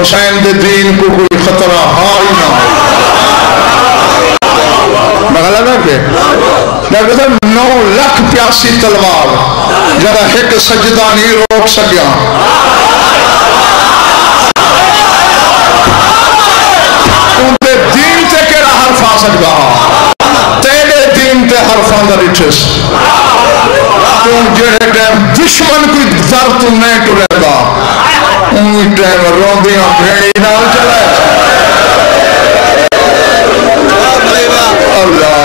حسین دے دین کو کوئی خطرہ ہائی نہ ہو. مغلہ نہ کہ ڈاکٹر صاحب 9 لاکھ پیاسی تلوار جڑا ایک سجدہ نہیں روک سکیا. ان دے دین تے کیڑا حرف آ سکتا تیرے دین تے حرفان دا رچس. تم جڑے ٹائم دشمن کوئی در تو نہیں ٹرے گا ان ٹائم روندیاں بھیڑی نہ چلے. اللہ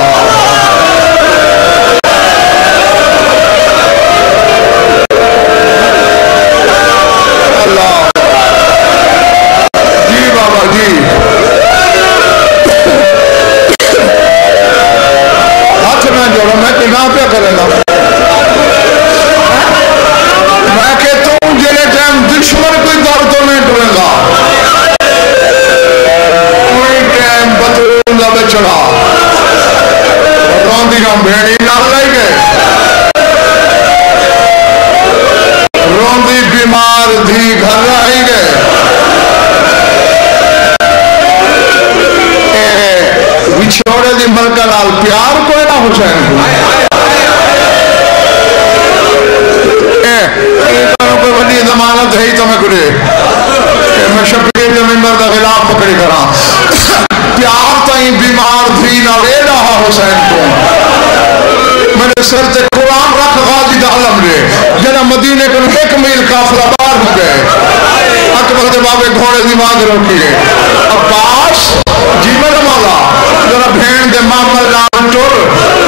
اللہ جی بابا جی ہاتھ میں جوڑا میں کہ نہ پہ کرے گا. میں کہتا ہوں جلے ٹائم دشمن کوئی دار تو نہیں ٹرے گا کوئی ٹائم بدرون دا بچڑا روندیاں بھیڑی نہ لے گئے. روندی بیمار دھی گھر رہی گئے. بچھوڑے دی ملکہ نال پیار کوئی نہ حسین کو. کوئی بڑی ضمانت ہے ہی تو میں کرے میں شبیر جو ممبر دا خلاف پکڑی کرا. پیار تائیں بیمار دھی نہ لے رہا حسین کو. میں نے سر تے قرآن رکھ غازی دا علم لے جنہ مدینے کو 1 میل کافلہ بار ہو گئے. اکبر دے بابے گھوڑے دی مانگ روکیے. عباس جیمن مولا جنہ بھین دے معامل نام ٹور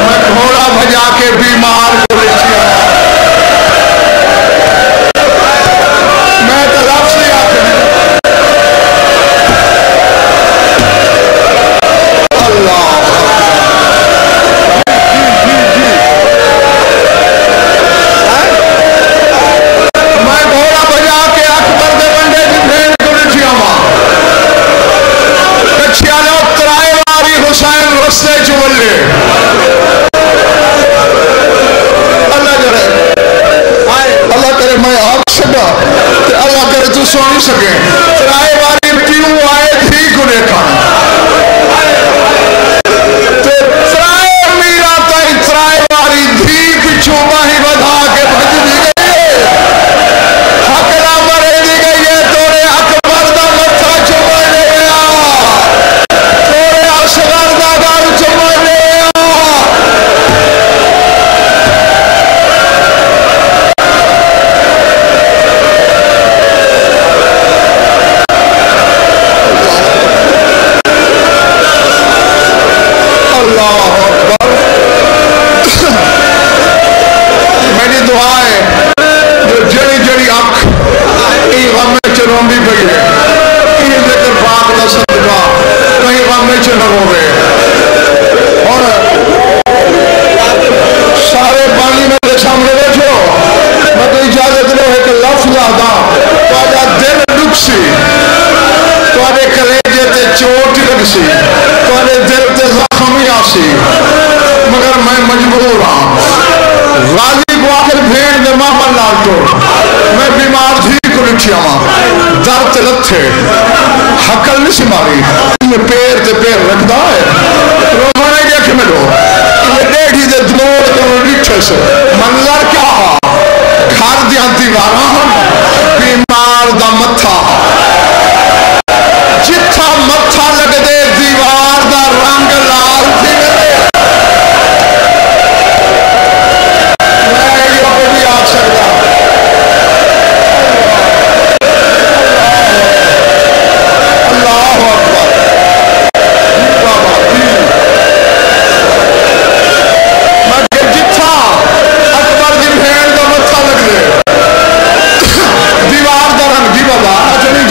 میں گھوڑا بھجا کے بیمار کو لیچیا. میں تلاف سے آتے اللہ میں گھوڑا بجا کے اکبر دے بندے کی بھین کو لیچیا ماں کچھیا لو ترائے واری حسین رستے چول لے. اللہ جرے اللہ کرے میں آگ سکا اللہ کرے تو سونی سکے. ترائے واری پیوں آئے تھی کو دیکھا ترائے میرا تائی ترائے واری دھی پچھو باہی بدھا کے بھج دی گئی. حق نہ مرے دی گئی ہے توڑے اکبر دا متھا چمڑ لے گیا توڑے اصغر دا گھر چمڑ لے گیا. اللہ اکبر. میری دعا ہے جو جڑی جڑی آنکھ ای غم میں چلوں بھی پئی ہے ای ذکر پاک دا صدقہ کہیں غم میں چلوں ہوئے. اور سارے پانی میرے سامنے بیٹھو میں تو اجازت لو ایک لفظ آدھا تو آجا دل ڈک سی تو آجے کلیجے تے چوٹ لگ سی تو آجے دل تے زخمی آسی مگر میں مجبور ہوں. غازی کو آخر بھین دے ماما لالٹو میں بیمار تھی کو لٹھیا ماں درد لتھے حقل نہیں سی ماری یہ پیر تے پیر رکھدا ہے رومانے گیا کہ میں لو یہ ڈیڑھی دے دلوڑ کرو لٹھے سے منظر کیا ہا گھر دیاں دیوارا ہم بیمار دا متھا جتھا متھا لگ دے دیوار دا رنگ لال تھی گئے. میں یہ بھی آ سکتا اللہ اکبر بابا جی. میں کہ جتھا اکبر دی بھین دا متھا لگ دے دیوار دا رنگ جی بابا اچھا نہیں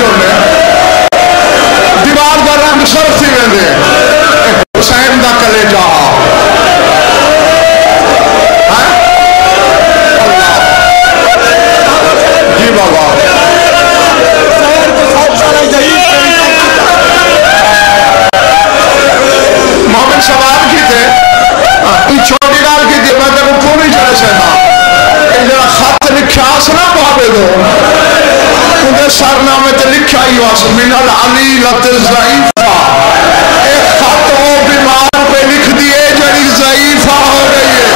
من العلیلۃ الضعیفہ، ایک خط وہ بیمار پہ لکھ دیے جڑی ضعیفہ ہو گئی ہے.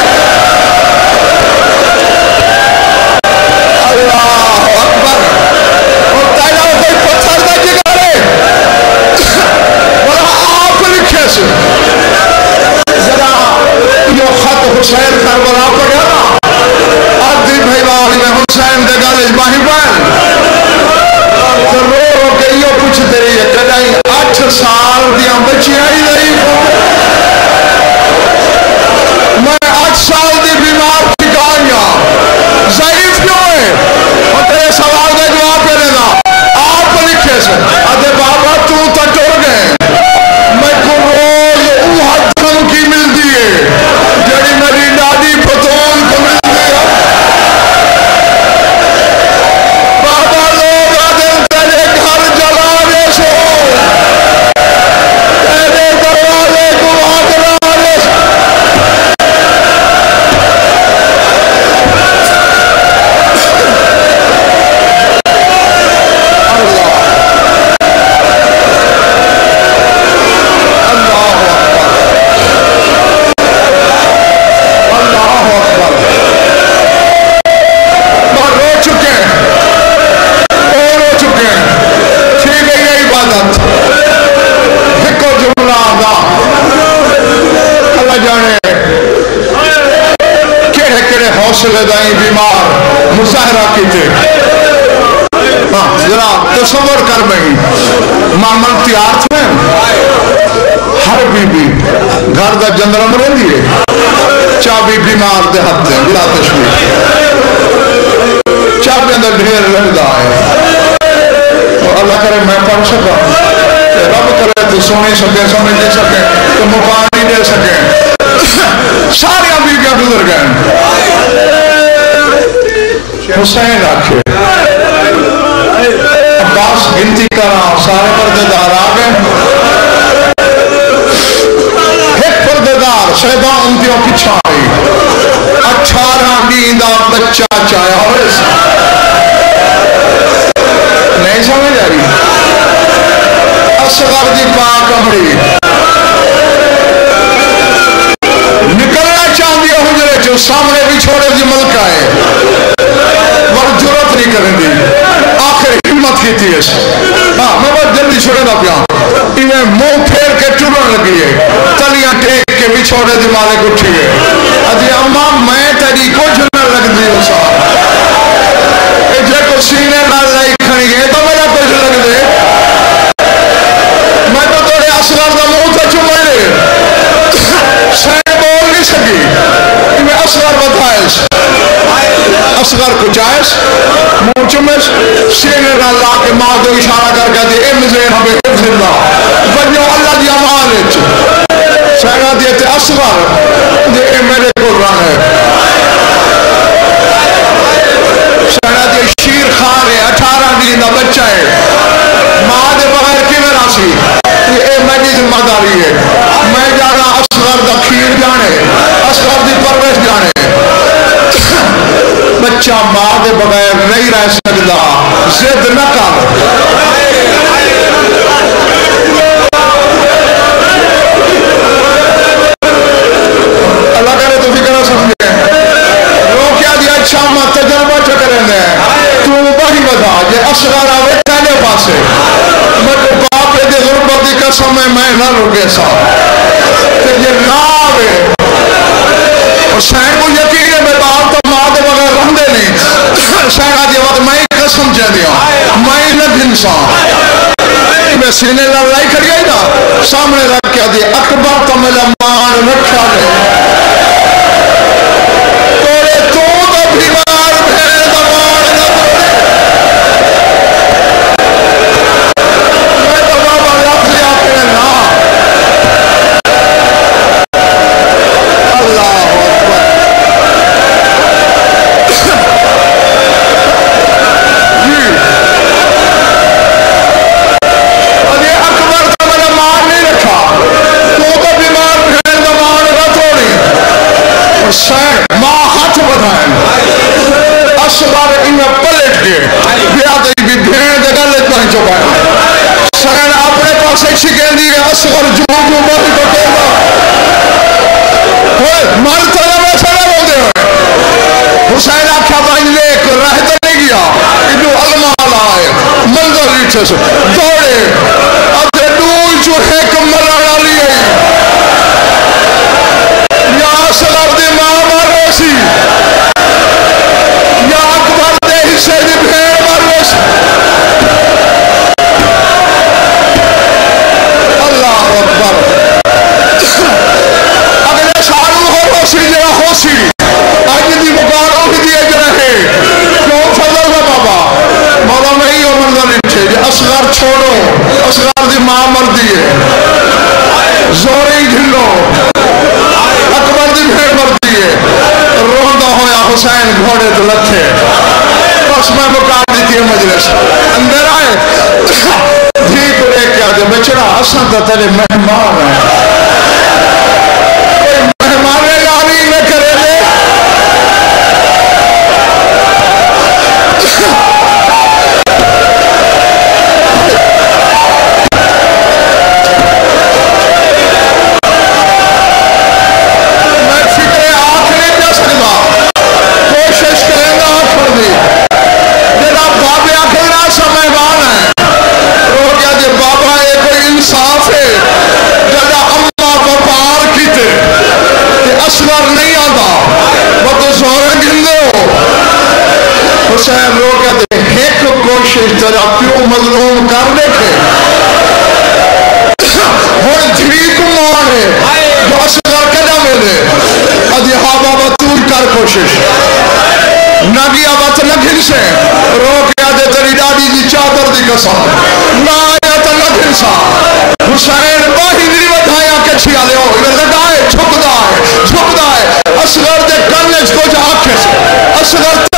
اللہ اکبر. اور تیرا کوئی پتھر دا جگر ہے بڑا آپ لکھے سے ذرا یہ خط حسین کربلا پڑھا نا آدھی بھائی والی میں حسین دے گل باہی بین تو رو رو کے یہ پوچھ تیری ہے کدائی 8 سال دیاں بچیاں ہی ضعیف ہوں. میں 8 سال دی بیمار ٹھکائیاں ضعیف کیوں ہے؟ اور تیرے سوال دے جواب پہ لینا آپ لکھے سے آدھے بابا تو ٹر گئے میں کو روز اوہد دھمکی ملتی ہے جڑی میری ڈاڈی پتون کو ملتی ہے. بابا لوگ آدھے تیرے گھر جلانے سو تیرے دروازے کو آگ لانے سو. حوصلے دائیں بیمار مظاہرہ کی تھے. ذرا تصور کر بھئی معمل تیار تھے ہر بی بی گھر دا جندرم رہ لیے چابی بیمار دے ہاتھ دیں بلا تشویق چابی اندر ڈھیر رہدہ ہے. اللہ کرے میں پڑھ سکا رب کرے تو سونے سکے سمجھ دے سکے تو مقانی دے سکے. سارے بیویاں گزر گئے. حسین آکھے عباس گنتی کرا سارے پردیدار آگئے. ایک پردیدار شہدہ انتیوں کی چھائی 18 نیندہ بچہ چاہے اور اس نہیں سمجھ آئی. اصغر دی پاک امری نکلنا چاہتی ہے حجرے جو سامنے بھی چھوڑے دی ملک آئے اور جرات نہیں کریں دی آخر ہمت کی تھی اس. میں بہت جلدی چھوڑے دا پیا انہیں منہ پھیر کے ٹرن لگی ہے تلیاں ٹیک کے بھی چھوڑے دی مالک اٹھی ہے. ادھی اماں میں تیری کو جھنر لگ دی ہو سا اجھے کو سینے نہ لائی کھنی ہے تو میرا کچھ لگ دے میں تو توڑے اصغر دا منہ تا چمڑ لے سین بول نہیں سکی میں اصغر بتائیس اصغر کو جائز منہ چمش سینے نہ لا کے ماں دو اشارہ کر کے دی امزین ہمیں حفظ اللہ بنیو اللہ دی امانت سینہ دیتے اصغر دی میرے قرآن ہے. سینہ دی شیر خان ہے 18 نیندہ بچہ ہے ماں دے بغیر کی میں راسی یہ میری ذمہ داری ہے. میں جانا اصغر دا کھیر جانے اصغر دی پرورش جانے. بچہ ماں دے بغیر نہیں رہ سکتا زد نہ کر. اللہ کرے تو فکر سمجھے وہ کیا دیا شامہ تجربہ چکریں دے تو بہی بدا یہ اصغر آوے کہنے پاسے میں تو باپ دے غربت دی قسم میں نہ رکے سا کہ یہ نہ آوے اور سین کو یقین ہے میں باپ تو ماں دے بغیر رہن دے نہیں. سین آدھی وقت میں قسم چاہ دیا میں لگ انسان میں سینے لائی کھڑی ہے نا سامنے رکھ کے دی اکبر تو میں لمان رکھا دے توڑے تو بیمار بھیڑ دمان نہ توڑے میں تو بابا لفظ لیا کرے نا. اللہ اکبر. جی اور یہ اکبر تو میں لمان نہیں رکھا تو بیمار بھیڑ دمان نہ توڑے اور سین ماں ہاتھ بدھائیں سے شکیں دی ہے اصغر جو باہی کو کہنا مرد طرح ویسا نہ ہو دے ہوئے حسین آکھا بھائی لیک رہتا نہیں گیا انہوں علمال آئے منظر ریچھے سے دوڑے ادھے دول جو ہے کمرانا لیے یا اصغر دی ماں مروسی یا اکبر دے حصے دی بھیڑ مروسی اللہ اکبر اگلے سالوں ہو روسی جرا خوشی آج دی مقارنہ بھی دیے جرا ہے کیوں فضل کا بابا مولا نہیں ہو منظر انچے جی اصغر چھوڑو اصغر دی ماں مر دیئے زوری گھلو اکبر دی بھیڑ مر دیئے روندہ ہویا حسین گھوڑے تو لکھے بس میں مقام دیتی ہے مجلس اندر آئے دھی کو لے کے آدھے بچڑا حسن تا تیرے مہمان ہے حسین رو کہتے ہیں ایک کوشش ترا پیو مظلوم کر دیکھے وہ دھیک مان ہے جو اصغر کنا ملے ادھی ہاں بابا تور کر کوشش نہ گیا بات نہ گھنسے رو کہتے تری ڈاڈی دی چادر دی قسم نہ آیا تا نہ گھنسا حسین باہی نہیں ودھایا کچھی آلے ہو ادھر لگائے جھک دائے اصغر دے کرنج کو جا آکھے سے اصغر